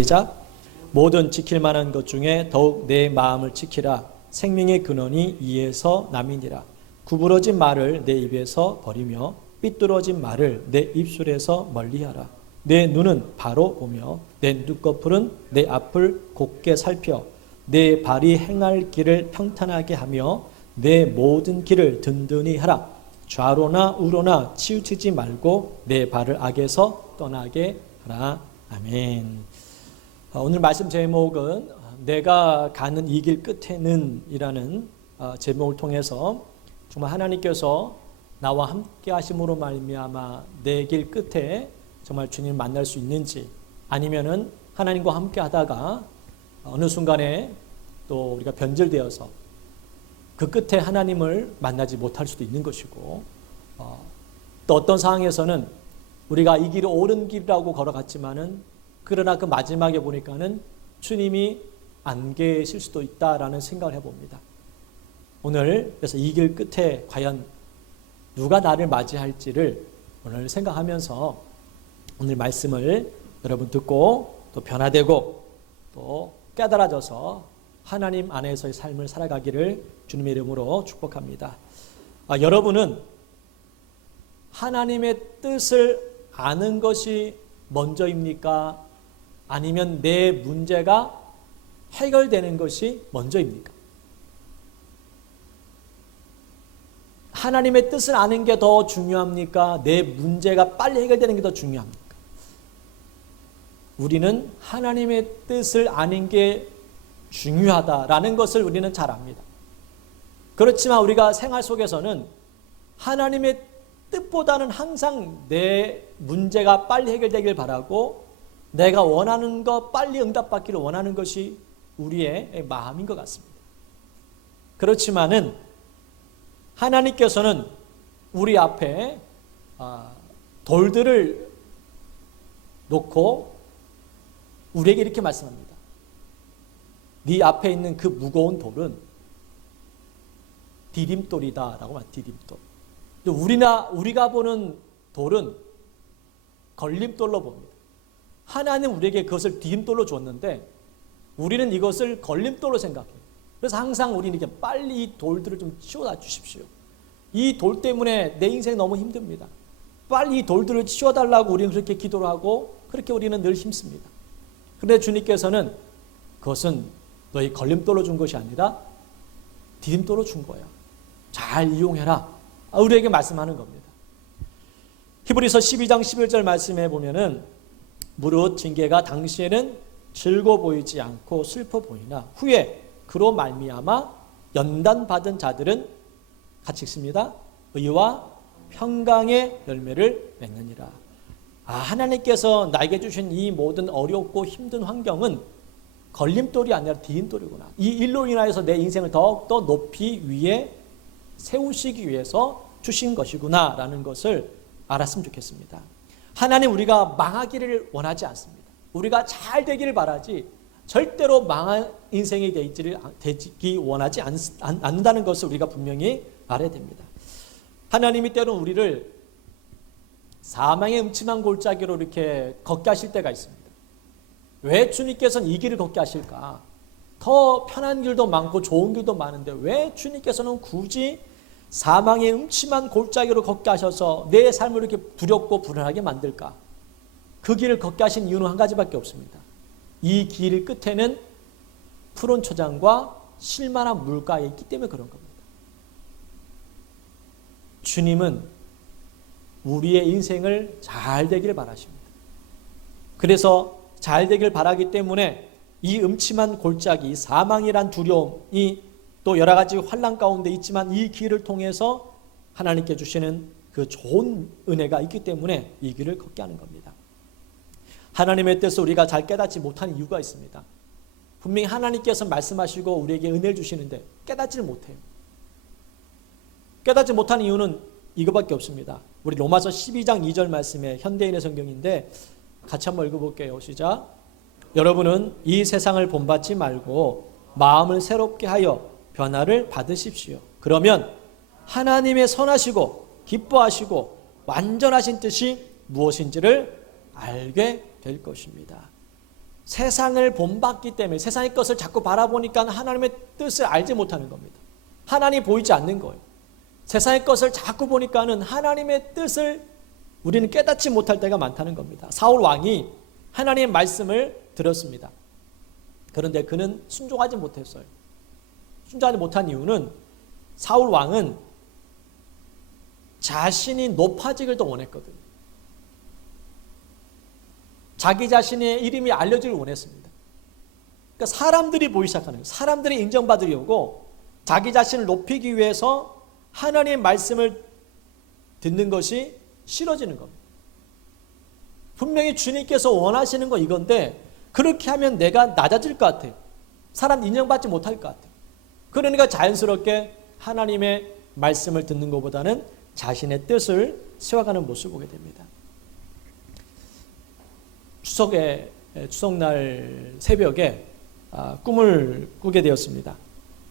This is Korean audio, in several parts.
시작. 모든 지킬 만한 것 중에 더욱 내 마음을 지키라. 생명의 근원이 이에서 남이니라. 구부러진 말을 내 입에서 버리며 삐뚤어진 말을 내 입술에서 멀리하라. 내 눈은 바로 보며 내 눈꺼풀은 내 앞을 곱게 살펴 내 발이 행할 길을 평탄하게 하며 내 모든 길을 든든히 하라. 좌로나 우로나 치우치지 말고 내 발을 악에서 떠나게 하라. 아멘. 오늘 말씀 제목은 내가 가는 이 길 끝에는 이라는 제목을 통해서 정말 하나님께서 나와 함께 하심으로 말미암아 내 길 끝에 정말 주님을 만날 수 있는지, 아니면은 하나님과 함께 하다가 어느 순간에 또 우리가 변질되어서 그 끝에 하나님을 만나지 못할 수도 있는 것이고, 또 어떤 상황에서는 우리가 이 길이 옳은 길이라고 걸어갔지만은 그러나 그 마지막에 보니까는 주님이 안 계실 수도 있다라는 생각을 해봅니다. 오늘 그래서 이 길 끝에 과연 누가 나를 맞이할지를 오늘 생각하면서 오늘 말씀을 여러분 듣고 또 변화되고 또 깨달아져서 하나님 안에서의 삶을 살아가기를 주님의 이름으로 축복합니다. 여러분은 하나님의 뜻을 아는 것이 먼저입니까? 아니면 내 문제가 해결되는 것이 먼저입니까? 하나님의 뜻을 아는 게 더 중요합니까? 내 문제가 빨리 해결되는 게 더 중요합니까? 우리는 하나님의 뜻을 아는 게 중요하다라는 것을 우리는 잘 압니다. 그렇지만 우리가 생활 속에서는 하나님의 뜻보다는 항상 내 문제가 빨리 해결되길 바라고 내가 원하는 것 빨리 응답받기를 원하는 것이 우리의 마음인 것 같습니다. 그렇지만은 하나님께서는 우리 앞에 돌들을 놓고 우리에게 이렇게 말씀합니다. 네 앞에 있는 그 무거운 돌은 디딤돌이다라고 말합니다. 디딤돌. 우리가 보는 돌은 걸림돌로 봅니다. 하나님 우리에게 그것을 디딤돌로 줬는데 우리는 이것을 걸림돌로 생각해요. 그래서 항상 우리는 이렇게 빨리 이 돌들을 좀 치워다 주십시오. 이 돌 때문에 내 인생이 너무 힘듭니다. 빨리 이 돌들을 치워달라고 우리는 그렇게 기도를 하고 그렇게 우리는 늘 힘씁니다. 그런데 주님께서는 그것은 너희 걸림돌로 준 것이 아니라 디딤돌로 준 거야. 잘 이용해라. 우리에게 말씀하는 겁니다. 히브리서 12장 11절 말씀에 보면은 무릇 징계가 당시에는 즐거워 보이지 않고 슬퍼 보이나 후에 그로 말미암아 연단받은 자들은 같이 읽습니다. 의와 평강의 열매를 맺느니라. 하나님께서 나에게 주신 이 모든 어렵고 힘든 환경은 걸림돌이 아니라 디딤돌이구나. 이 일로 인하여서 내 인생을 더욱더 높이 위에 세우시기 위해서 주신 것이구나 라는 것을 알았으면 좋겠습니다. 하나님 우리가 망하기를 원하지 않습니다. 우리가 잘 되기를 바라지 절대로 망한 인생이 되기 원하지 않는다는 것을 우리가 분명히 알아야 됩니다. 하나님이 때로는 우리를 사망의 음침한 골짜기로 이렇게 걷게 하실 때가 있습니다. 왜 주님께서는 이 길을 걷게 하실까? 더 편한 길도 많고 좋은 길도 많은데 왜 주님께서는 굳이 사망의 음침한 골짜기로 걷게 하셔서 내 삶을 이렇게 두렵고 불안하게 만들까? 그 길을 걷게 하신 이유는 한 가지밖에 없습니다. 이 길 끝에는 푸른 초장과 실만한 물가가 있기 때문에 그런 겁니다. 주님은 우리의 인생을 잘 되기를 바라십니다. 그래서 잘 되기를 바라기 때문에 이 음침한 골짜기, 사망이란 두려움이 또 여러 가지 환난 가운데 있지만 이 길을 통해서 하나님께 주시는 그 좋은 은혜가 있기 때문에 이 길을 걷게 하는 겁니다. 하나님의 뜻을 우리가 잘 깨닫지 못하는 이유가 있습니다. 분명히 하나님께서 말씀하시고 우리에게 은혜를 주시는데 깨닫지를 못해요. 깨닫지 못하는 이유는 이거밖에 없습니다. 우리 로마서 12장 2절 말씀에 현대인의 성경인데 같이 한번 읽어볼게요. 시작. 여러분은 이 세상을 본받지 말고 마음을 새롭게 하여 변화를 받으십시오. 그러면 하나님의 선하시고 기뻐하시고 완전하신 뜻이 무엇인지를 알게 될 것입니다. 세상을 본받기 때문에 세상의 것을 자꾸 바라보니까 하나님의 뜻을 알지 못하는 겁니다. 하나님이 보이지 않는 거예요. 세상의 것을 자꾸 보니까는 하나님의 뜻을 우리는 깨닫지 못할 때가 많다는 겁니다. 사울 왕이 하나님의 말씀을 들었습니다. 그런데 그는 순종하지 못했어요. 순종하지 못한 이유는 사울 왕은 자신이 높아지길 더 원했거든요. 자기 자신의 이름이 알려지길 원했습니다. 그러니까 사람들이 보이기 시작하는 거예요. 사람들이 인정받으려고 자기 자신을 높이기 위해서 하나님의 말씀을 듣는 것이 싫어지는 겁니다. 분명히 주님께서 원하시는 건 이건데 그렇게 하면 내가 낮아질 것 같아요. 사람 인정받지 못할 것 같아요. 그러니까 자연스럽게 하나님의 말씀을 듣는 것보다는 자신의 뜻을 세워가는 모습을 보게 됩니다. 추석날 새벽에 꿈을 꾸게 되었습니다.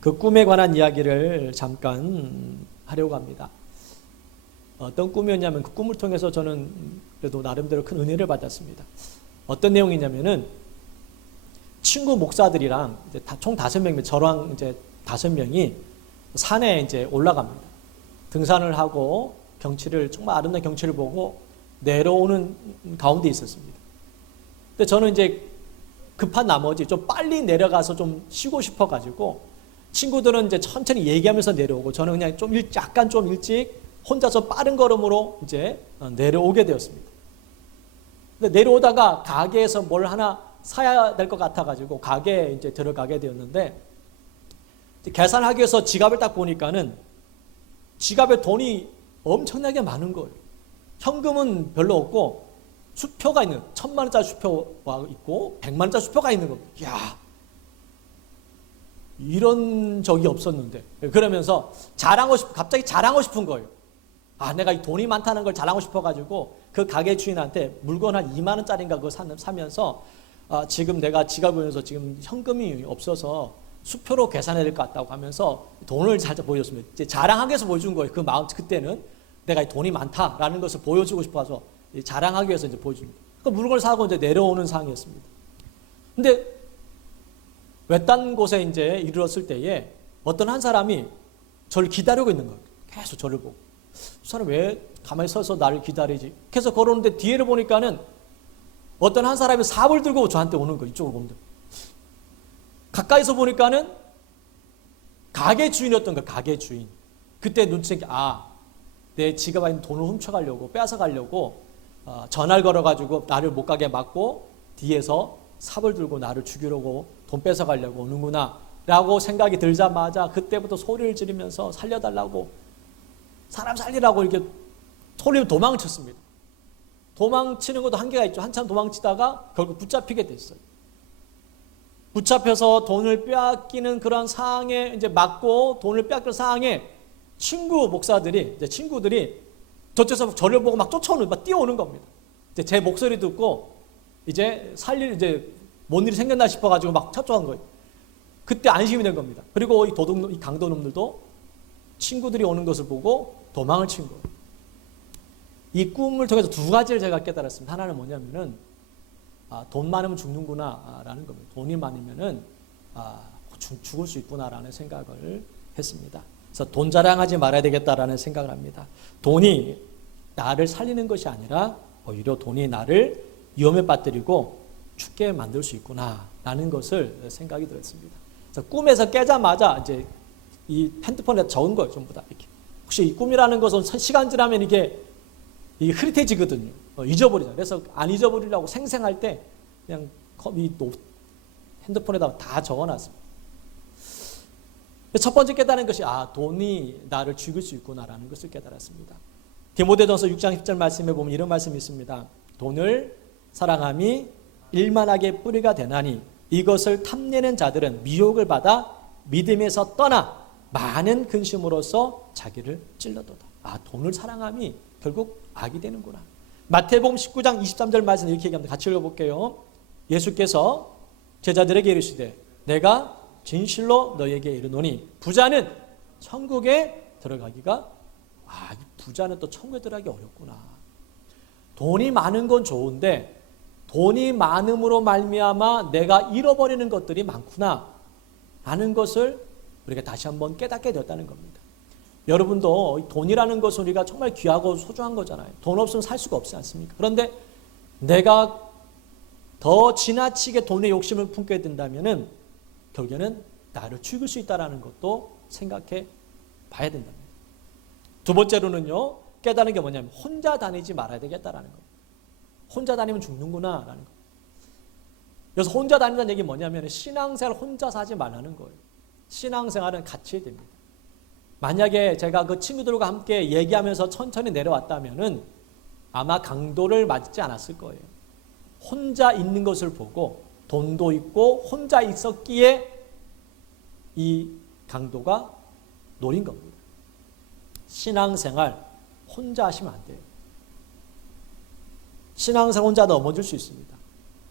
그 꿈에 관한 이야기를 잠깐 하려고 합니다. 어떤 꿈이었냐면 그 꿈을 통해서 저는 그래도 나름대로 큰 은혜를 받았습니다. 어떤 내용이냐면은 친구 목사들이랑 이제 총 5명, 저랑 이제 5명이 산에 이제 올라갑니다. 등산을 하고 경치를 정말 아름다운 경치를 보고 내려오는 가운데 있었습니다. 근데 저는 이제 급한 나머지 좀 빨리 내려가서 좀 쉬고 싶어 가지고 친구들은 이제 천천히 얘기하면서 내려오고 저는 그냥 약간 좀 일찍 혼자서 빠른 걸음으로 이제 내려오게 되었습니다. 근데 내려오다가 가게에서 뭘 하나 사야 될 것 같아 가지고 가게에 이제 들어가게 되었는데 계산하기 위해서 지갑을 딱 보니까는 지갑에 돈이 엄청나게 많은 거예요. 현금은 별로 없고 수표가 있는 1,000만 원짜리 수표가 있고 100만 원짜리 수표가 있는 겁니다. 이야, 이런 적이 없었는데 그러면서 갑자기 자랑하고 싶은 거예요. 내가 이 돈이 많다는 걸 자랑하고 싶어가지고 그 가게 주인한테 물건 한 2만 원짜리인가 그거 사면서 지금 내가 지갑을 보면서 지금 현금이 없어서 수표로 계산해야 될 것 같다고 하면서 돈을 살짝 보여줬습니다. 이제 자랑하기 위해서 보여준 거예요. 그 마음, 그때는 내가 이 돈이 많다라는 것을 보여주고 싶어서 자랑하기 위해서 이제 보여줍니다. 그 물건을 사고 이제 내려오는 상황이었습니다. 근데 외딴 곳에 이제 이르렀을 때에 어떤 한 사람이 저를 기다리고 있는 거예요. 계속 저를 보고. 이 사람 왜 가만히 서서 나를 기다리지? 계속 걸어오는데 뒤에를 보니까는 어떤 한 사람이 삽을 들고 저한테 오는 거예요. 이쪽으로 보면. 가까이서 보니까는 가게 주인이었던 거예요. 가게 주인. 그때 눈치챈 게 내 지갑에 있는 돈을 훔쳐가려고 뺏어가려고 전화를 걸어가지고 나를 못 가게 막고 뒤에서 삽을 들고 나를 죽이려고 돈 뺏어가려고 오는구나 라고 생각이 들자마자 그때부터 소리를 지르면서 살려달라고 사람 살리라고 이렇게 소리를 도망을 쳤습니다. 도망치는 것도 한계가 있죠. 한참 도망치다가 결국 붙잡히게 됐어요. 붙잡혀서 돈을 빼앗기는 그런 상황에 이제 맞고 돈을 빼앗기는 상황에 친구들이 저쪽에서 저를 보고 막 쫓아오는, 막 뛰어오는 겁니다. 이제 제 목소리 듣고 이제 뭔 일이 생겼나 싶어가지고 막 쫓아온 거예요. 그때 안심이 된 겁니다. 그리고 이 강도놈들도 친구들이 오는 것을 보고 도망을 친 거예요. 이 꿈을 통해서 2가지를 제가 깨달았습니다. 하나는 뭐냐면은 돈 많으면 죽는구나라는 겁니다. 돈이 많으면은 죽을 수 있구나라는 생각을 했습니다. 그래서 돈 자랑하지 말아야 되겠다라는 생각을 합니다. 돈이 나를 살리는 것이 아니라 오히려 돈이 나를 위험에 빠뜨리고 죽게 만들 수 있구나라는 것을 생각이 들었습니다. 그래서 꿈에서 깨자마자 이제 이 핸드폰에 적은 거예요, 전부 다 이렇게. 혹시 이 꿈이라는 것은 시간 지나면 이게 흐릿해지거든요. 잊어버리잖아요. 그래서 안 잊어버리려고 생생할 때 그냥 이 핸드폰에다가 다 적어놨습니다. 첫 번째 깨달은 것이 돈이 나를 죽일 수 있구나라는 것을 깨달았습니다. 디모데전서 6장 10절 말씀에 보면 이런 말씀이 있습니다. 돈을 사랑함이 일만하게 뿌리가 되나니 이것을 탐내는 자들은 미혹을 받아 믿음에서 떠나 많은 근심으로써 자기를 찔러도다. 돈을 사랑함이 결국 악이 되는구나. 마태복음 19장 23절 말씀 이렇게 얘기합니다. 같이 읽어볼게요. 예수께서 제자들에게 이르시되 내가 진실로 너에게 이르노니 부자는 천국에 들어가기가 이 부자는 또 천국에 들어가기 어렵구나. 돈이 많은 건 좋은데 돈이 많음으로 말미암아 내가 잃어버리는 것들이 많구나 라는 것을 우리가 다시 한번 깨닫게 되었다는 겁니다. 여러분도 돈이라는 것은 우리가 정말 귀하고 소중한 거잖아요. 돈 없으면 살 수가 없지 않습니까? 그런데 내가 더 지나치게 돈에 욕심을 품게 된다면 결국에는 나를 죽일 수 있다는 것도 생각해 봐야 된답니다. 두 번째로는요, 깨달은 게 뭐냐면 혼자 다니지 말아야 되겠다라는 겁니다. 혼자 다니면 죽는구나 라는 거. 그래서 혼자 다닌다는 얘기 뭐냐면 신앙생활 혼자서 하지 말라는 거예요. 신앙생활은 같이 해야 됩니다. 만약에 제가 그 친구들과 함께 얘기하면서 천천히 내려왔다면은 아마 강도를 맞지 않았을 거예요. 혼자 있는 것을 보고 돈도 있고 혼자 있었기에 이 강도가 노린 겁니다. 신앙생활 혼자 하시면 안 돼요. 신앙생활 혼자 넘어질 수 있습니다.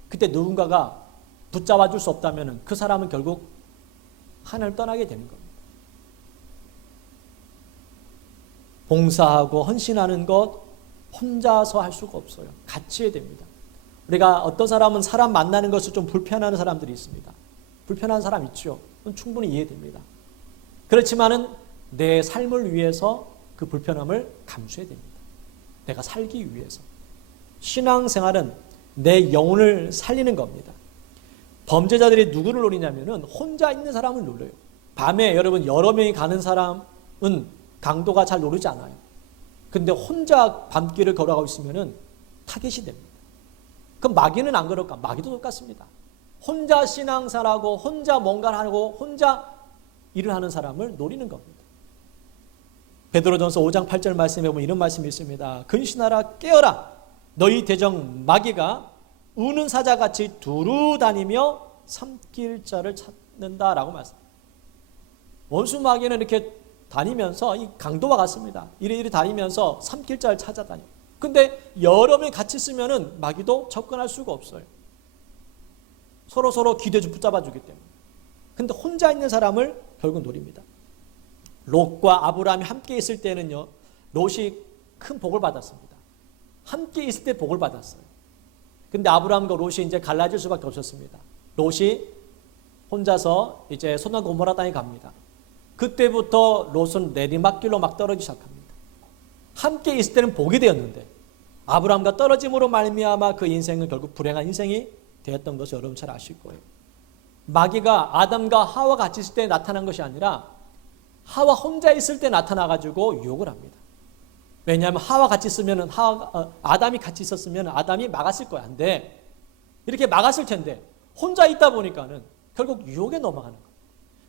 그때 누군가가 붙잡아 줄 수 없다면 그 사람은 결국 하늘을 떠나게 되는 겁니다. 봉사하고 헌신하는 것 혼자서 할 수가 없어요. 같이 해야 됩니다. 우리가 어떤 사람은 사람 만나는 것을 좀 불편해하는 사람들이 있습니다. 불편한 사람 있죠. 그건 충분히 이해됩니다. 그렇지만은 내 삶을 위해서 그 불편함을 감수해야 됩니다. 내가 살기 위해서. 신앙생활은 내 영혼을 살리는 겁니다. 범죄자들이 누구를 노리냐면은 혼자 있는 사람을 노려요. 밤에 여러분 여러 명이 가는 사람은 강도가 잘 노리지 않아요. 근데 혼자 밤길을 걸어가고 있으면은 타겟이 됩니다. 그럼 마귀는 안 그럴까? 마귀도 똑같습니다. 혼자 신앙생활하고 혼자 뭔가를 하고 혼자 일을 하는 사람을 노리는 겁니다. 베드로전서 5장 8절 말씀에 보면 이런 말씀이 있습니다. 근신하라 깨어라 너희 대적 마귀가 우는 사자같이 두루 다니며 삼킬 자를 찾는다라고 말씀합니다. 원수 마귀는 이렇게 다니면서 이 강도와 같습니다. 이리이리 다니면서 삼킬 자를 찾아다녀요. 근데 여러 명이 같이 있으면은 마귀도 접근할 수가 없어요. 서로 기대 붙잡아주기 때문에. 근데 혼자 있는 사람을 결국 노립니다. 롯과 아브라함이 함께 있을 때는요, 롯이 큰 복을 받았습니다. 함께 있을 때 복을 받았어요. 근데 아브라함과 롯이 이제 갈라질 수밖에 없었습니다. 롯이 혼자서 이제 소돔과 고모라 땅에 갑니다. 그때부터 롯은 내리막길로 막 떨어지기 시작합니다. 함께 있을 때는 복이 되었는데 아브라함과 떨어짐으로 말미암아 그 인생은 결국 불행한 인생이 되었던 것을 여러분 잘 아실 거예요. 마귀가 아담과 하와 같이 있을 때 나타난 것이 아니라 하와 혼자 있을 때 나타나가지고 유혹을 합니다. 왜냐하면 하와 같이 있으면 아담이 같이 있었으면 아담이 막았을 거야. 안 돼. 이렇게 막았을 텐데 혼자 있다 보니까는 결국 유혹에 넘어가는 거예요.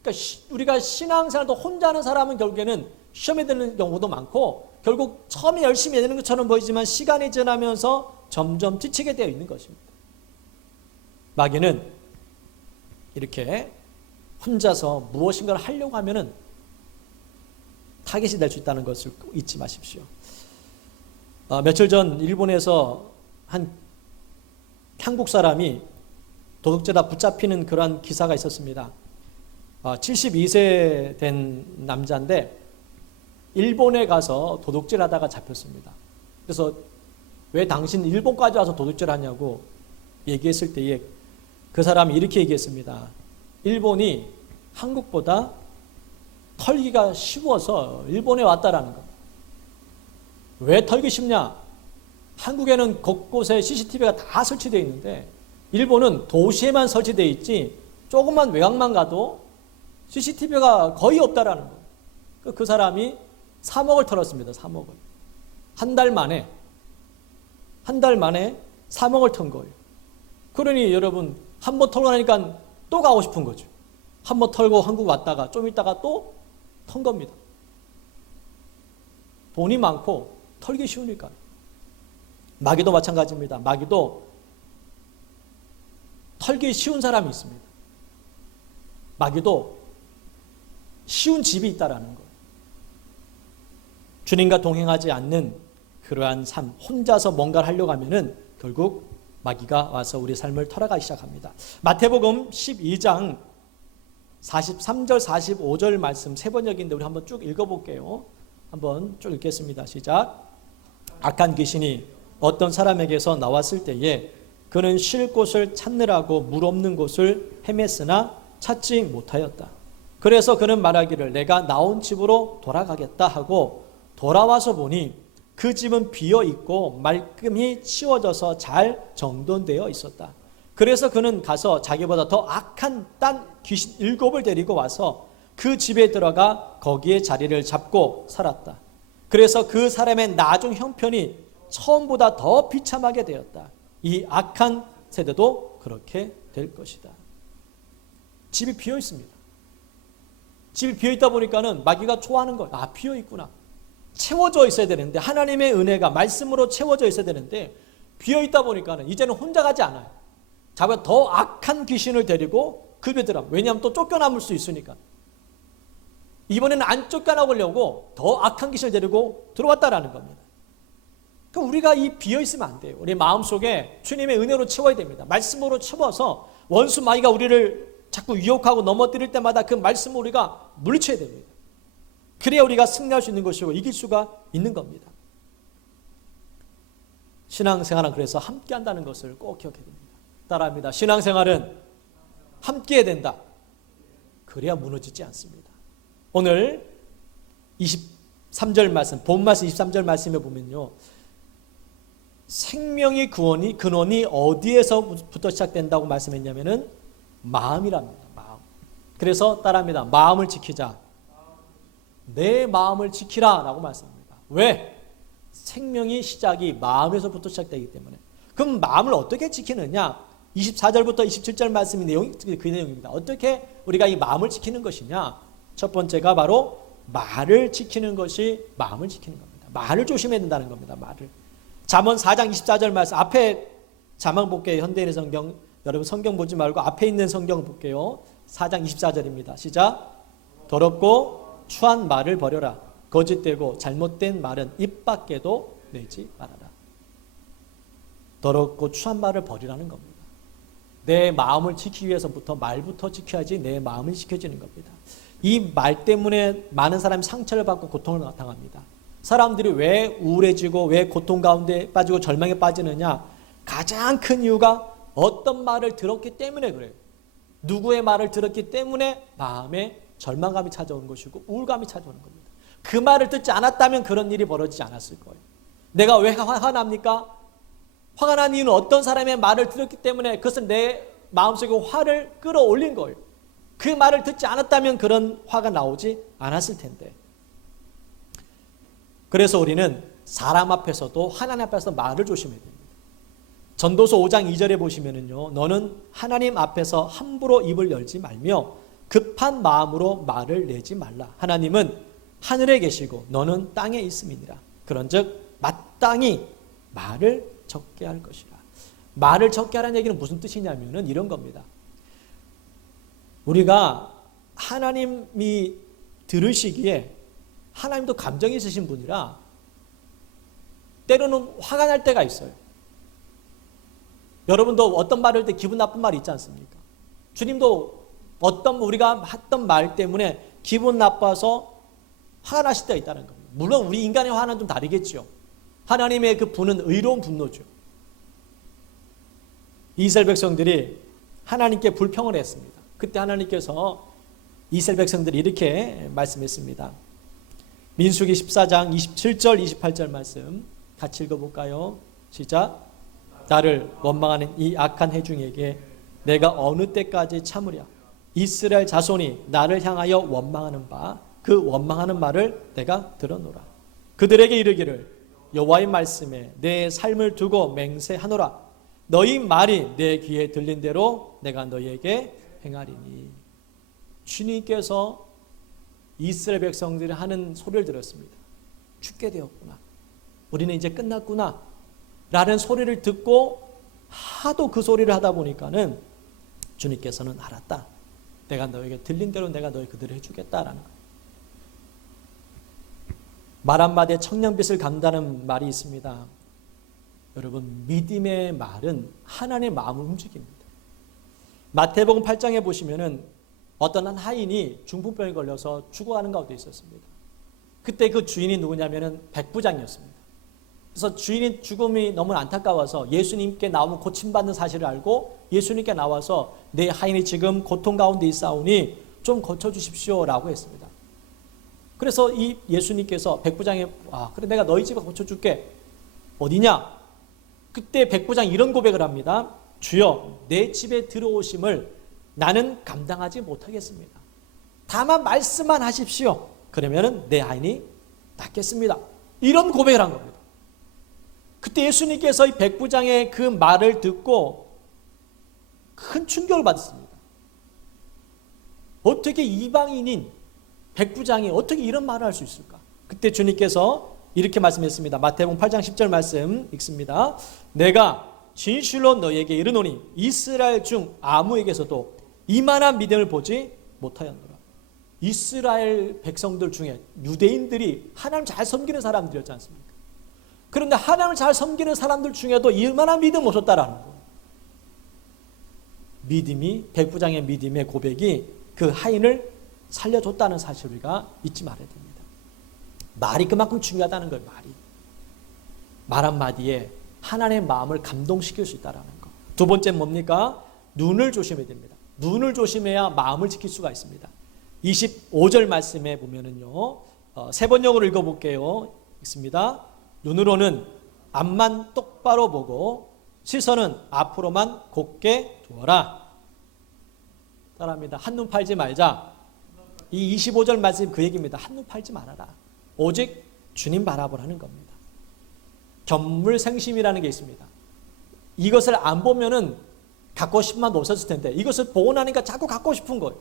그러니까 우리가 신앙생활도 혼자 하는 사람은 결국에는 시험에 드는 경우도 많고 결국 처음에 열심히 해야 되는 것처럼 보이지만 시간이 지나면서 점점 지치게 되어 있는 것입니다. 마귀는 이렇게 혼자서 무엇인가를 하려고 하면은 타겟이 될 수 있다는 것을 잊지 마십시오. 며칠 전 일본에서 한 한국 사람이 도둑질하다 붙잡히는 그러한 기사가 있었습니다. 72세 된 남자인데 일본에 가서 도둑질하다가 잡혔습니다. 그래서 왜 당신 일본까지 와서 도둑질하냐고 얘기했을 때에 그 사람이 이렇게 얘기했습니다. 일본이 한국보다 털기가 쉬워서 일본에 왔다라는 겁니다. 왜 털기 쉽냐? 한국에는 곳곳에 CCTV가 다 설치되어 있는데 일본은 도시에만 설치되어 있지 조금만 외곽만 가도 CCTV가 거의 없다라는 거예요. 그 사람이 3억을 털었습니다. 3억을. 한 달 만에 3억을 턴 거예요. 그러니 여러분 한 번 털고 나니까 또 가고 싶은 거죠. 한 번 털고 한국 왔다가 좀 있다가 또 턴 겁니다. 돈이 많고 털기 쉬우니까. 마귀도 마찬가지입니다. 마귀도 털기 쉬운 사람이 있습니다. 마귀도 쉬운 집이 있다라는 거예요. 주님과 동행하지 않는 그러한 삶, 혼자서 뭔가를 하려고 하면은 결국 마귀가 와서 우리 삶을 털어가기 시작합니다. 마태복음 12장 43절 45절 말씀 세 번역인데 우리 한번 쭉 읽어볼게요. 한번 쭉 읽겠습니다. 시작. 악한 귀신이 어떤 사람에게서 나왔을 때에 그는 쉴 곳을 찾느라고 물 없는 곳을 헤맸으나 찾지 못하였다. 그래서 그는 말하기를 내가 나온 집으로 돌아가겠다 하고 돌아와서 보니 그 집은 비어 있고 말끔히 치워져서 잘 정돈되어 있었다. 그래서 그는 가서 자기보다 더 악한 딴 귀신 7을 데리고 와서 그 집에 들어가 거기에 자리를 잡고 살았다. 그래서 그 사람의 나중 형편이 처음보다 더 비참하게 되었다. 이 악한 세대도 그렇게 될 것이다. 집이 비어 있습니다. 집이 비어 있다 보니까는 마귀가 좋아하는 거예요. 아, 비어 있구나. 채워져 있어야 되는데, 하나님의 은혜가 말씀으로 채워져 있어야 되는데 비어 있다 보니까는 이제는 혼자 가지 않아요. 자기가 더 악한 귀신을 데리고 그 집에 들어가. 왜냐하면 또 쫓겨남을 수 있으니까. 이번에는 안 쫓겨나보려고 더 악한 귀신을 데리고 들어왔다라는 겁니다. 그러니까 우리가 이 비어 있으면 안 돼요. 우리 마음속에 주님의 은혜로 채워야 됩니다. 말씀으로 채워서 원수 마귀가 우리를 자꾸 유혹하고 넘어뜨릴 때마다 그 말씀을 우리가 물리쳐야 됩니다. 그래야 우리가 승리할 수 있는 것이고 이길 수가 있는 겁니다. 신앙생활은 그래서 함께 한다는 것을 꼭 기억해야 됩니다. 따라합니다. 신앙생활은 함께 해야 된다. 그래야 무너지지 않습니다. 오늘 23절 말씀, 본 말씀 23절 말씀에 보면요. 생명의 근원이 어디에서부터 시작된다고 말씀했냐면은 마음이랍니다. 마음. 그래서 따라합니다. 마음을 지키자. 내 마음을 지키라 라고 말씀합니다. 왜? 생명의 시작이 마음에서부터 시작되기 때문에. 그럼 마음을 어떻게 지키느냐? 24절부터 27절 말씀의 내용이 그 내용입니다. 어떻게 우리가 이 마음을 지키는 것이냐? 첫 번째가 바로 말을 지키는 것이 마음을 지키는 겁니다. 말을 조심해야 된다는 겁니다. 말을. 잠언 4장 24절 말씀 앞에 자막 볼게요. 현대인의 성경. 여러분 성경 보지 말고 앞에 있는 성경 볼게요. 4장 24절입니다. 시작. 더럽고 추한 말을 버려라. 거짓되고 잘못된 말은 입 밖에도 내지 말아라. 더럽고 추한 말을 버리라는 겁니다. 내 마음을 지키기 위해서부터 말부터 지켜야지 내 마음이 지켜지는 겁니다. 이 말 때문에 많은 사람이 상처를 받고 고통을 당합니다. 사람들이 왜 우울해지고 왜 고통 가운데 빠지고 절망에 빠지느냐? 가장 큰 이유가 어떤 말을 들었기 때문에 그래요. 누구의 말을 들었기 때문에 마음에 절망감이 찾아오는 것이고 우울감이 찾아오는 겁니다. 그 말을 듣지 않았다면 그런 일이 벌어지지 않았을 거예요. 내가 왜 화가 납니까? 화가 난 이유는 어떤 사람의 말을 들었기 때문에 그것은 내 마음속에 화를 끌어올린 거예요. 그 말을 듣지 않았다면 그런 화가 나오지 않았을 텐데. 그래서 우리는 사람 앞에서도 하나님 앞에서 말을 조심해야 됩니다. 전도서 5장 2절에 보시면은요. 너는 하나님 앞에서 함부로 입을 열지 말며 급한 마음으로 말을 내지 말라. 하나님은 하늘에 계시고 너는 땅에 있음이니라. 그런즉 마땅히 말을 적게 할 것이라. 말을 적게 하라는 얘기는 무슨 뜻이냐면은 이런 겁니다. 우리가 하나님이 들으시기에 하나님도 감정이 있으신 분이라 때로는 화가 날 때가 있어요. 여러분도 어떤 말을 할 때 기분 나쁜 말이 있지 않습니까? 주님도 어떤 우리가 했던 말 때문에 기분 나빠서 화가 나실 때가 있다는 겁니다. 물론 우리 인간의 화는 좀 다르겠죠. 하나님의 그 분은 의로운 분노죠. 이스라엘 백성들이 하나님께 불평을 했습니다. 그때 하나님께서 이스라엘 백성들이 이렇게 말씀했습니다. 민수기 14장 27절 28절 말씀 같이 읽어볼까요? 시작. 나를 원망하는 이 악한 회중에게 내가 어느 때까지 참으랴. 이스라엘 자손이 나를 향하여 원망하는 바 그 원망하는 말을 내가 들어노라. 그들에게 이르기를 여호와의 말씀에 내 삶을 두고 맹세하노라. 너희 말이 내 귀에 들린 대로 내가 너희에게 행하리니. 주님께서 이스라엘 백성들이 하는 소리를 들었습니다. 죽게 되었구나. 우리는 이제 끝났구나. 라는 소리를 듣고 하도 그 소리를 하다 보니까는 주님께서는 알았다. 내가 너에게 들린 대로 내가 너희 그들을 해주겠다라는 거예요. 말 한마디에 청년빛을 감다는 말이 있습니다. 여러분 믿음의 말은 하나님의 마음을 움직입니다. 마태복음 8장에 보시면은 어떤 한 하인이 중풍병에 걸려서 죽어가는 가운데 있었습니다. 그때 그 주인이 누구냐면은 백부장이었습니다. 그래서 주인이 죽음이 너무 안타까워서 예수님께 나오면 고침받는 사실을 알고 예수님께 나와서 내 하인이 지금 고통 가운데 있사오니 좀 고쳐주십시오라고 했습니다. 그래서 이 예수님께서 백부장에 그래 내가 너희 집에 고쳐줄게. 어디냐? 그때 백부장이 이런 고백을 합니다. 주여 내 집에 들어오심을 나는 감당하지 못하겠습니다. 다만 말씀만 하십시오. 그러면 내 하인이 낫겠습니다. 이런 고백을 한 겁니다. 그때 예수님께서 이 백부장의 그 말을 듣고 큰 충격을 받았습니다. 어떻게 이방인인 백부장이 어떻게 이런 말을 할 수 있을까? 그때 주님께서 이렇게 말씀했습니다. 마태복음 8장 10절 말씀 읽습니다. 내가 진실로 너희에게 이르노니 이스라엘 중 아무에게서도 이만한 믿음을 보지 못하였노라. 이스라엘 백성들 중에 유대인들이 하나님 잘 섬기는 사람들이었지 않습니까? 그런데 하나님을 잘 섬기는 사람들 중에도 이만한 믿음 없었다라는 거예요. 믿음이, 백부장의 믿음의 고백이 그 하인을 살려줬다는 사실을 우리가 잊지 말아야 됩니다. 말이 그만큼 중요하다는 거예요. 말 한마디에 하나님의 마음을 감동시킬 수 있다는 거. 두 번째는 뭡니까? 눈을 조심해야 됩니다. 눈을 조심해야 마음을 지킬 수가 있습니다. 25절 말씀에 보면은요, 세 번역으로 읽어볼게요. 읽습니다. 눈으로는 앞만 똑바로 보고 시선은 앞으로만 곧게 두어라. 따라합니다. 한눈 팔지 말자. 이 25절 말씀 그 얘기입니다. 한눈 팔지 말아라. 오직 주님 바라보라는 겁니다. 견물생심이라는 게 있습니다. 이것을 안 보면은 갖고 싶은 마음도 없었을 텐데 이것을 보고 나니까 자꾸 갖고 싶은 거예요.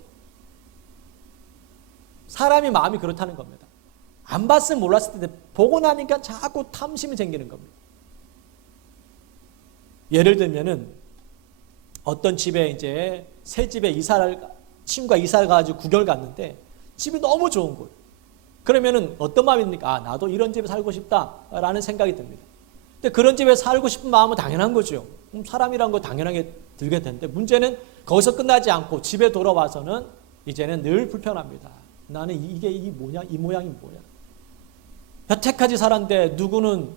사람이 마음이 그렇다는 겁니다. 안 봤으면 몰랐을 텐데 보고 나니까 자꾸 탐심이 생기는 겁니다. 예를 들면은 어떤 집에 이제 새 집에 친구가 이사를 가가지고 구경을 갔는데 집이 너무 좋은 거예요. 그러면은 어떤 마음입니까? 나도 이런 집에 살고 싶다라는 생각이 듭니다. 근데 그런 집에 살고 싶은 마음은 당연한 거죠. 사람이란 거 당연하게 들게 되는데 문제는 거기서 끝나지 않고 집에 돌아와서는 이제는 늘 불편합니다. 나는 이게 이 모양이 뭐야? 여태까지 살았는데 누구는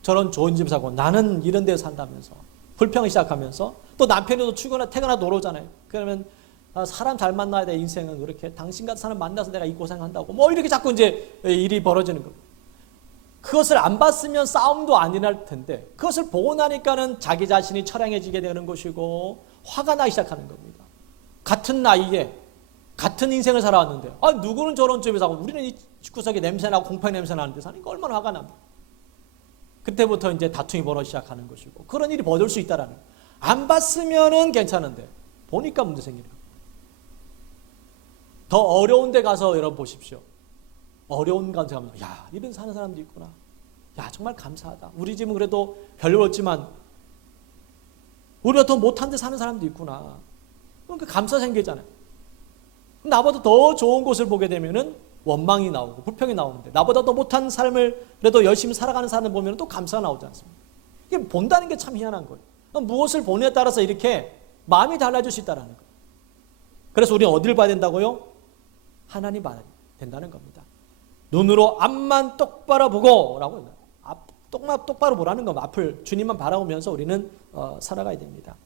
저런 좋은 집 사고 나는 이런 데서 산다면서 불평을 시작하면서 또 남편이도 퇴근하다 놀아오잖아요. 그러면 사람 잘 만나야 돼. 인생은 그렇게 당신 같은 사람 만나서 내가 이 고생한다고 뭐 이렇게 자꾸 이제 일이 벌어지는 겁니다. 그것을 안 봤으면 싸움도 안 일어날 텐데 그것을 보고 나니까는 자기 자신이 처량해지게 되는 것이고 화가 나기 시작하는 겁니다. 같은 나이에 같은 인생을 살아왔는데 누구는 저런 집에 사고 우리는 이 집구석에 냄새나고 곰팡이 냄새 나는데 사니까 얼마나 화가 납니까? 그때부터 이제 다툼이 벌어지기 시작하는 것이고 그런 일이 벌어질 수 있다라는 거예요. 안 봤으면은 괜찮은데 보니까 문제 생기는 거예요. 더 어려운 데 가서 여러분 보십시오. 어려운 곳에 가면 야 이런 사는 사람도 있구나. 야 정말 감사하다. 우리 집은 그래도 별로 없지만 우리가 더 못한 데 사는 사람도 있구나. 그러니까 감사 생기잖아요. 나보다 더 좋은 곳을 보게 되면은 원망이 나오고 불평이 나오는데 나보다 더 못한 삶을 그래도 열심히 살아가는 사람을 보면 또 감사가 나오지 않습니까? 이게 본다는 게 참 희한한 거예요. 무엇을 보느냐에 따라서 이렇게 마음이 달라질 수 있다는 거예요. 그래서 우리는 어디를 봐야 된다고요? 하나님 봐야 된다는 겁니다. 눈으로 앞만 똑바로 보고 라고 합니다. 똑바로 보라는 겁니다. 앞을 주님만 바라보면서 우리는 살아가야 됩니다.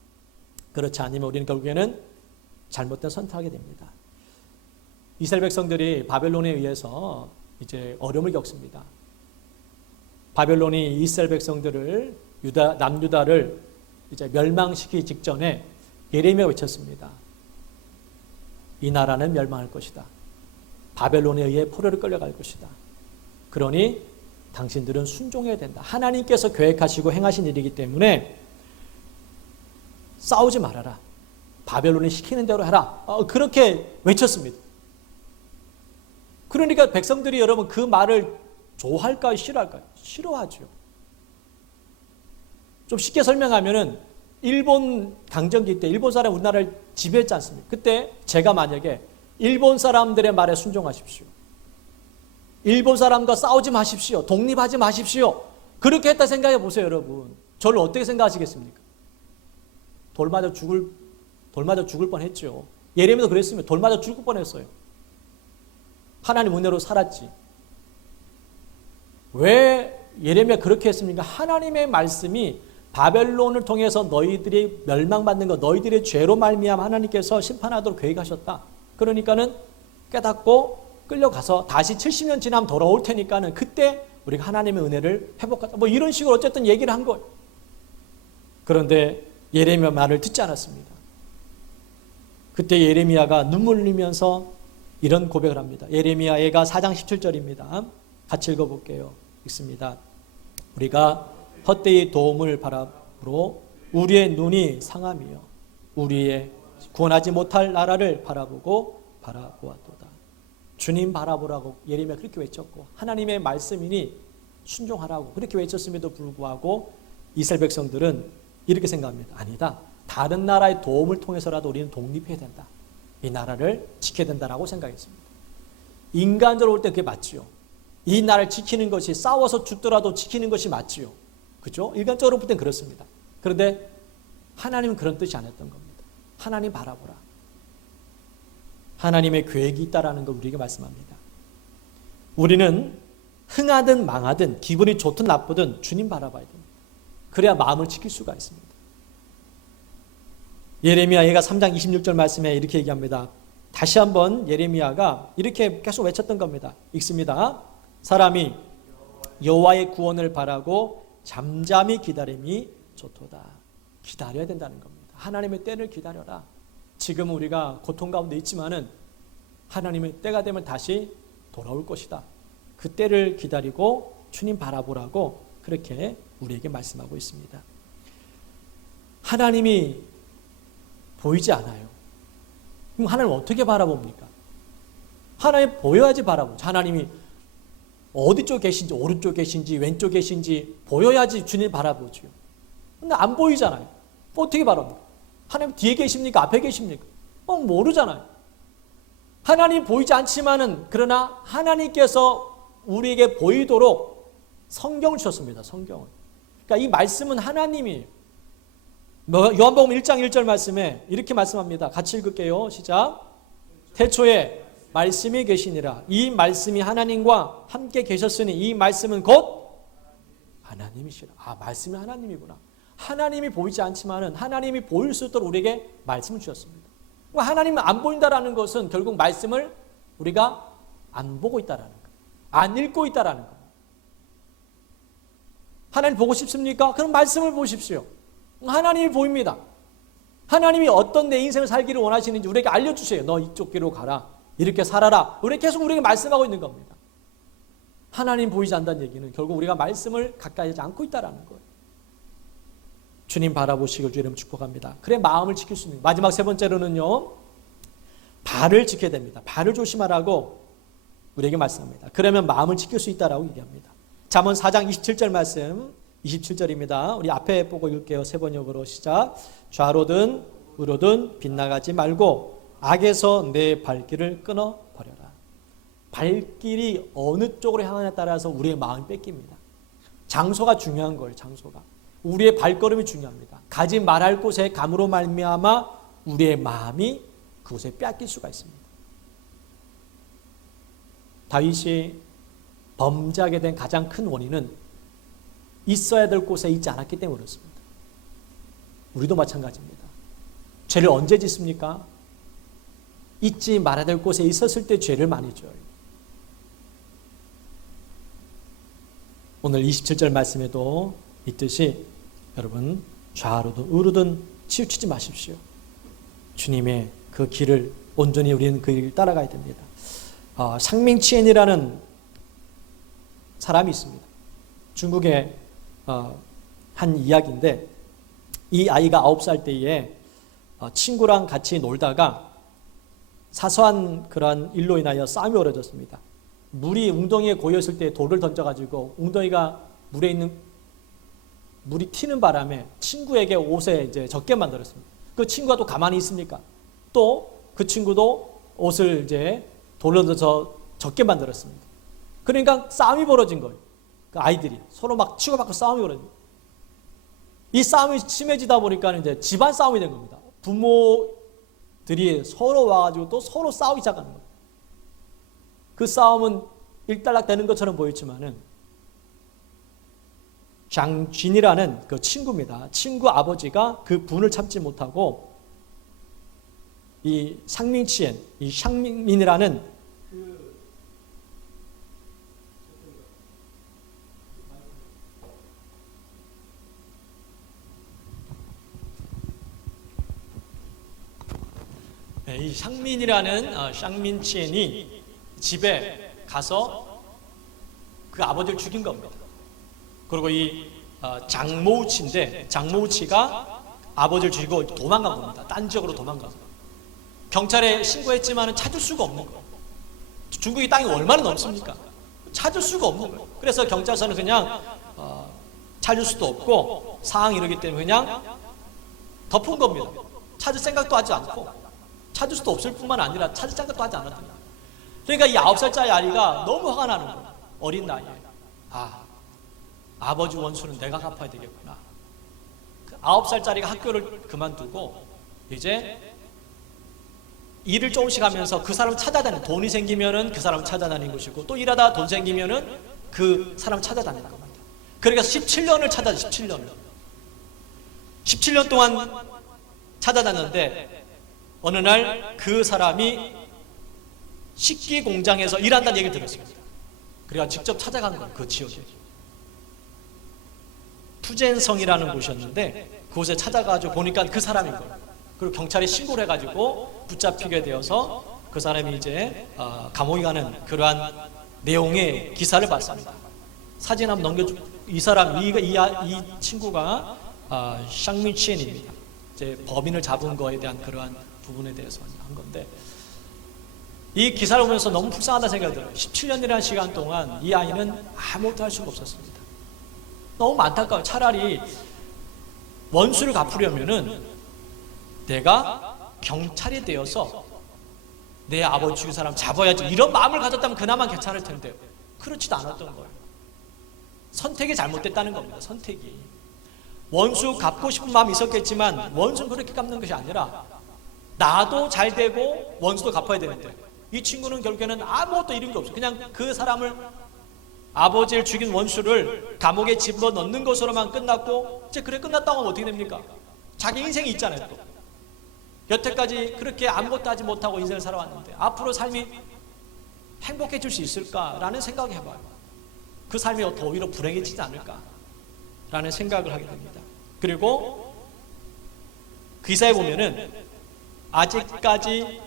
그렇지 않으면 우리는 결국에는 잘못된 선택하게 됩니다. 이스라엘 백성들이 바벨론에 의해서 이제 어려움을 겪습니다. 바벨론이 이스라엘 백성들을 남유다를 이제 멸망시키기 직전에 예레미야가 외쳤습니다. 이 나라는 멸망할 것이다. 바벨론에 의해 포로를 끌려갈 것이다. 그러니 당신들은 순종해야 된다. 하나님께서 계획하시고 행하신 일이기 때문에 싸우지 말아라. 바벨론이 시키는 대로 해라. 그렇게 외쳤습니다. 그러니까 백성들이 여러분 그 말을 좋아할까요? 싫어할까요? 싫어하죠. 좀 쉽게 설명하면은 일본 강점기 때 일본 사람이 우리나라를 지배했지 않습니까? 그때 제가 만약에 일본 사람들의 말에 순종하십시오. 일본 사람과 싸우지 마십시오. 독립하지 마십시오. 그렇게 했다 생각해 보세요, 여러분. 저를 어떻게 생각하시겠습니까? 돌 맞아 죽을 뻔했죠. 예레미야도 그랬습니다. 돌 맞아 죽을 뻔했어요. 하나님 은혜로 살았지. 왜 예레미야 그렇게 했습니까? 하나님의 말씀이 바벨론을 통해서 너희들이 멸망받는 것, 너희들의 죄로 말미암아 하나님께서 심판하도록 계획하셨다. 그러니까는 깨닫고 끌려가서 다시 70년 지나면 돌아올 테니까는 그때 우리가 하나님의 은혜를 회복하자. 뭐 이런 식으로 어쨌든 얘기를 한 거예요. 그런데 예레미야 말을 듣지 않았습니다. 그때 예레미야가 눈물 흘리면서 이런 고백을 합니다. 예레미야가 4장 17절입니다. 같이 읽어볼게요. 읽습니다. 우리가 헛되이 도움을 바라보로 우리의 눈이 상함이요 우리의 구원하지 못할 나라를 바라보았도다. 주님 바라보라고 예레미야 그렇게 외쳤고 하나님의 말씀이니 순종하라고 그렇게 외쳤음에도 불구하고 이스라엘 백성들은 이렇게 생각합니다. 아니다. 다른 나라의 도움을 통해서라도 우리는 독립해야 된다. 이 나라를 지켜야 된다라고 생각했습니다. 인간적으로 볼 때 그게 맞지요. 이 나라를 지키는 것이 싸워서 죽더라도 지키는 것이 맞지요. 그렇죠? 인간적으로 볼 땐 그렇습니다. 그런데 하나님은 그런 뜻이 아니었던 겁니다. 하나님 바라보라. 하나님의 계획이 있다라는 걸 우리에게 말씀합니다. 우리는 흥하든 망하든 기분이 좋든 나쁘든 주님 바라봐야 됩니다. 그래야 마음을 지킬 수가 있습니다. 예레미야가 3장 26절 말씀에 이렇게 얘기합니다. 다시 한번 예레미야가 이렇게 계속 외쳤던 겁니다. 읽습니다. 사람이 여호와의 구원을 바라고 잠잠히 기다림이 좋도다. 기다려야 된다는 겁니다. 하나님의 때를 기다려라. 지금 우리가 고통 가운데 있지만은 하나님의 때가 되면 다시 돌아올 것이다. 그 때를 기다리고 주님 바라보라고 그렇게 우리에게 말씀하고 있습니다. 하나님이 보이지 않아요. 그럼 하나님 어떻게 바라봅니까? 하나님 보여야지 바라보죠. 하나님이 어디 쪽에 계신지 오른쪽에 계신지 왼쪽에 계신지 보여야지 주님 바라보죠. 근데 안 보이잖아요. 어떻게 바라봅니까? 하나님 뒤에 계십니까? 앞에 계십니까? 모르잖아요. 하나님 보이지 않지만은 그러나 하나님께서 우리에게 보이도록 성경을 주셨습니다. 성경을. 그러니까 이 말씀은 하나님이에요. 요한복음 1장 1절 말씀에 이렇게 말씀합니다. 같이 읽을게요. 시작. 태초에 말씀이 계시니라. 이 말씀이 하나님과 함께 계셨으니 이 말씀은 곧 하나님이시라. 말씀이 하나님이구나. 하나님이 보이지 않지만은 하나님이 보일 수 있도록 우리에게 말씀을 주셨습니다. 하나님은 안 보인다라는 것은 결국 말씀을 우리가 안 보고 있다라는 거예요. 안 읽고 있다라는 거예요. 하나님 보고 싶습니까? 그럼 말씀을 보십시오. 하나님이 보입니다. 하나님이 어떤 내 인생을 살기를 원하시는지 우리에게 알려주세요. 너 이쪽 길로 가라. 이렇게 살아라. 우리 계속 우리에게 말씀하고 있는 겁니다. 하나님 보이지 않는다는 얘기는 결국 우리가 말씀을 가까이 하지 않고 있다는 거예요. 주님 바라보시길 주님 축복합니다. 그래 마음을 지킬 수 있는 마지막 세 번째로는요. 발을 지켜야 됩니다. 발을 조심하라고 우리에게 말씀합니다. 그러면 마음을 지킬 수 있다라고 얘기합니다. 잠언 4장 27절 말씀 27절입니다. 우리 앞에 보고 읽을게요. 세 번역으로 시작. 좌로든 우로든 빗나가지 말고 악에서 내 발길을 끊어버려라. 발길이 어느 쪽으로 향하냐에 따라서 우리의 마음이 뺏깁니다. 장소가 중요한 거예요. 장소가. 우리의 발걸음이 중요합니다. 가지 말할 곳에 감으로 말미암아 우리의 마음이 그곳에 뺏길 수가 있습니다. 다윗이 범죄하게 된 가장 큰 원인은 있어야 될 곳에 있지 않았기 때문에 그렇습니다. 우리도 마찬가지입니다. 죄를 언제 짓습니까? 잊지 말아야 될 곳에 있었을 때 죄를 많이 져요. 오늘 27절 말씀에도 있듯이 여러분 좌로든 우로든 치우치지 마십시오. 주님의 그 길을 온전히 우리는 그 길을 따라가야 됩니다. 샹밍치엔이라는 사람이 있습니다. 중국의 한 이야기인데 이 아이가 9살 때에 친구랑 같이 놀다가 사소한 그러한 일로 인하여 싸움이 벌어졌습니다. 물이 웅덩이에 고였을 때 돌을 던져가지고 웅덩이가 물에 있는 물이 튀는 바람에 친구에게 옷에 이제 젖게 만들었습니다. 그 친구가 또 가만히 있습니까? 또 그 친구도 옷을 이제 돌로 던져서 젖게 만들었습니다. 그러니까 싸움이 벌어진 거예요. 그 아이들이 서로 막 치고받고 싸움이 벌어진 거예요. 이 싸움이 심해지다 보니까 이제 집안 싸움이 된 겁니다. 부모들이 서로 와가지고 또 서로 싸우기 시작하는 거예요. 그 싸움은 일단락 되는 것처럼 보였지만은 장진이라는 그 친구입니다. 친구 아버지가 그 분을 참지 못하고 이 상민치엔, 이 샹민이라는 이 샹민이라는 샹민치엔이 집에 가서 그 아버지를 죽인 겁니다. 그리고 이 장모우치인데 장모우치가 아버지를 죽이고 도망간 겁니다. 딴 지역으로 도망가서 경찰에 신고했지만 찾을 수가 없는 거예요. 중국이 땅이 얼마나 넓습니까? 찾을 수가 없는 거예요. 그래서 경찰서는 그냥 찾을 수도 없고 상황이 이러기 때문에 그냥 덮은 겁니다. 찾을 생각도 하지 않고 찾을 수도 없을 뿐만 아니라 찾을 생각도 하지 않았더니 그러니까 이 9살짜리 아이가 너무 화가 나는 거예요. 어린 나이에 아버지 원수는 내가 갚아야 되겠구나. 9살짜리가 학교를 그만두고 이제 일을 조금씩 하면서 그 사람을 찾아다니는, 돈이 생기면은 그 사람을 찾아다니는 것이고 또 일하다 돈 생기면은 그 사람을 찾아다니는 겁니다. 그러니까 17년을 17년 동안 찾아다녔는데 어느 날 그 사람이 식기 공장에서 일한다는 얘기를 들었습니다. 그래서 직접 찾아간 거예요. 그 지역에 푸젠성이라는 곳이었는데 그곳에 찾아가지고 보니까 그 사람인 거예요. 그리고 경찰에 신고를 해가지고 붙잡히게 되어서 그 사람이 이제 감옥에 가는 그러한 내용의 기사를 봤습니다. 사진 한번 넘겨주. 이 사람 이 친구가 샹민치엔입니다. 이제 범인을 잡은 거에 대한 그러한 부분에 대해서 한 건데 이 기사를 보면서 너무 불쌍하다는 생각이 들어요. 17년이라는 시간 동안 이 아이는 아무것도 할 수가 없었습니다. 너무 안타까워요. 차라리 원수를 갚으려면은 내가 경찰이 되어서 내 아버지 죽인 사람 잡아야지 이런 마음을 가졌다면 그나마 괜찮을 텐데 그렇지도 않았던 거예요. 선택이 잘못됐다는 겁니다. 선택이. 원수 갚고 싶은 마음이 있었겠지만 원수는 그렇게 갚는 것이 아니라 나도 잘 되고 원수도 갚아야 되는데 이 친구는 결국에는 아무것도 잃은 게 없어요. 그냥 그 사람을 아버지를 죽인 원수를 감옥에 집어넣는 것으로만 끝났고 이제 그래 끝났다고 하면 어떻게 됩니까? 자기 인생이 있잖아요. 또 여태까지 그렇게 아무것도 하지 못하고 인생을 살아왔는데 앞으로 삶이 행복해질 수 있을까라는 생각을 해봐요. 그 삶이 더 오히려 불행해지지 않을까라는 생각을 하게 됩니다. 그리고 그 기사에 보면은 아직까지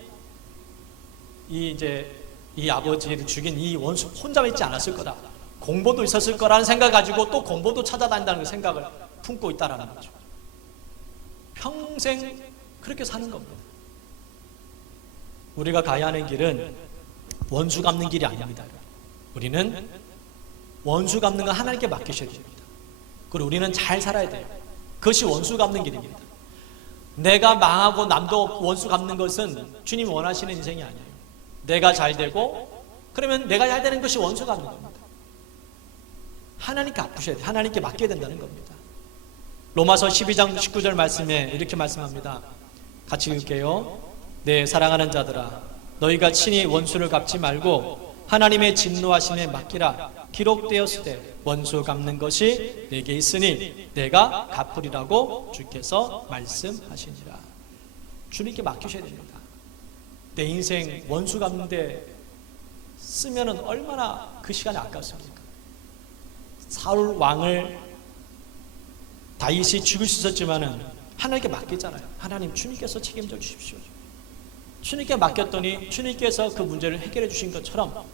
이 아버지를 죽인 이 원수 혼자만 있지 않았을 거다. 공보도 있었을 거라는 생각을 가지고 또 공보도 찾아다닌다는 생각을 품고 있다라는 거죠. 평생 그렇게 사는 겁니다. 우리가 가야 하는 길은 원수 갚는 길이 아닙니다. 우리는 원수 갚는 건 하나님께 맡기셔야 됩니다. 그리고 우리는 잘 살아야 돼요. 그것이 원수 갚는 길입니다. 내가 망하고 남도 원수 갚는 것은 주님이 원하시는 인생이 아니에요. 내가 잘 되고 그러면 내가 잘 되는 것이 원수 갚는 겁니다. 하나님께 갚으셔야 돼요. 하나님께 맡겨야 된다는 겁니다. 로마서 12장 19절 말씀에 이렇게 말씀합니다. 같이 읽을게요. 네, 사랑하는 자들아, 너희가 친히 원수를 갚지 말고 하나님의 진노하심에 맡기라. 기록되었으되 원수 갚는 것이 내게 있으니 내가 갚으리라고 주께서 말씀하시니라. 주님께 맡기셔야 됩니다. 내 인생 원수 갚는데 쓰면은 얼마나 그 시간이 아깝습니까? 사울 왕을 다윗이 죽일 수 있었지만은 하나님께 맡겼잖아요. 하나님, 주님께서 책임져 주십시오. 주님께 맡겼더니 주님께서 그 문제를 해결해 주신 것처럼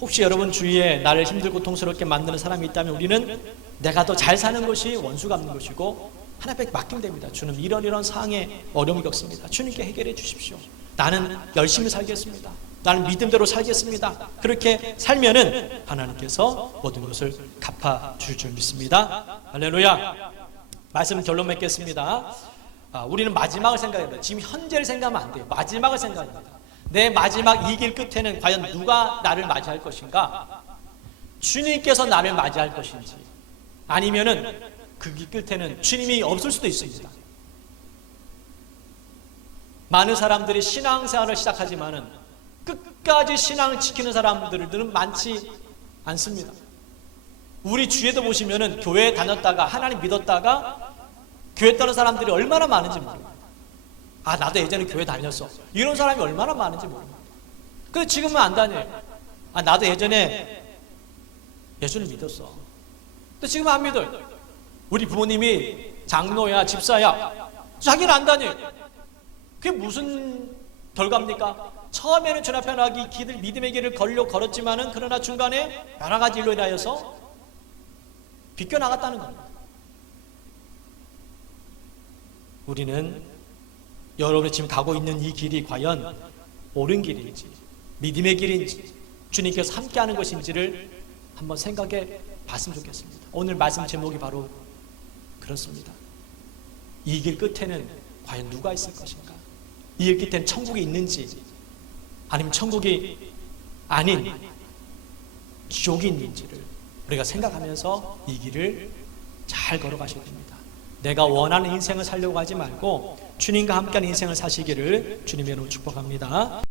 혹시 여러분 주위에 나를 힘들고 고통스럽게 만드는 사람이 있다면 우리는 내가 더 잘 사는 것이 원수 갚는 것이고 하나님께 맡기면 됩니다. 주님, 이런 상황에 어려움이 겪습니다. 주님께 해결해 주십시오. 나는 열심히 살겠습니다. 나는 믿음대로 살겠습니다. 그렇게 살면은 하나님께서 모든 것을 갚아 주실 줄 믿습니다. 할렐루야. 말씀 결론 맺겠습니다. 우리는 마지막을 생각합니다. 지금 현재를 생각하면 안 돼요. 마지막을 생각합니다. 내 마지막 이 길 끝에는 과연 누가 나를 맞이할 것인가? 주님께서 나를 맞이할 것인지 아니면은 그 길 끝에는 주님이 없을 수도 있습니다. 많은 사람들이 신앙생활을 시작하지만은 끝까지 신앙을 지키는 사람들은 많지 않습니다. 우리 주위에도 보시면은 교회 다녔다가 하나님 믿었다가 교회 떠난 사람들이 얼마나 많은지 모릅니다. 아, 나도 예전에 교회 다녔어. 이런 사람이 얼마나 많은지 모릅니다. 근데 지금은 안 다녀요. 아, 나도 예전에 예수를 믿었어. 근데 지금은 안 믿어요. 우리 부모님이 장로야, 집사야. 자기는 안 다녀요. 그게 무슨 결과입니까? 처음에는 주 앞에 나가기 길을 믿음의 길을 걸었지만은 그러나 중간에 여러 가지 일로 인하여서 비껴나갔다는 겁니다. 우리는 여러분이 지금 가고 있는 이 길이 과연 옳은 길인지, 믿음의 길인지, 주님께서 함께하는 것인지를 한번 생각해 봤으면 좋겠습니다. 오늘 말씀 제목이 바로 그렇습니다. 이 길 끝에는 과연 누가 있을 것인가? 이 길 끝에는 천국이 있는지 아니면 천국이 아닌 지옥이 있는지를 우리가 생각하면서 이 길을 잘 걸어가셔야 됩니다. 내가 원하는 인생을 살려고 하지 말고 주님과 함께하는 인생을 사시기를 주님의 이름으로 축복합니다.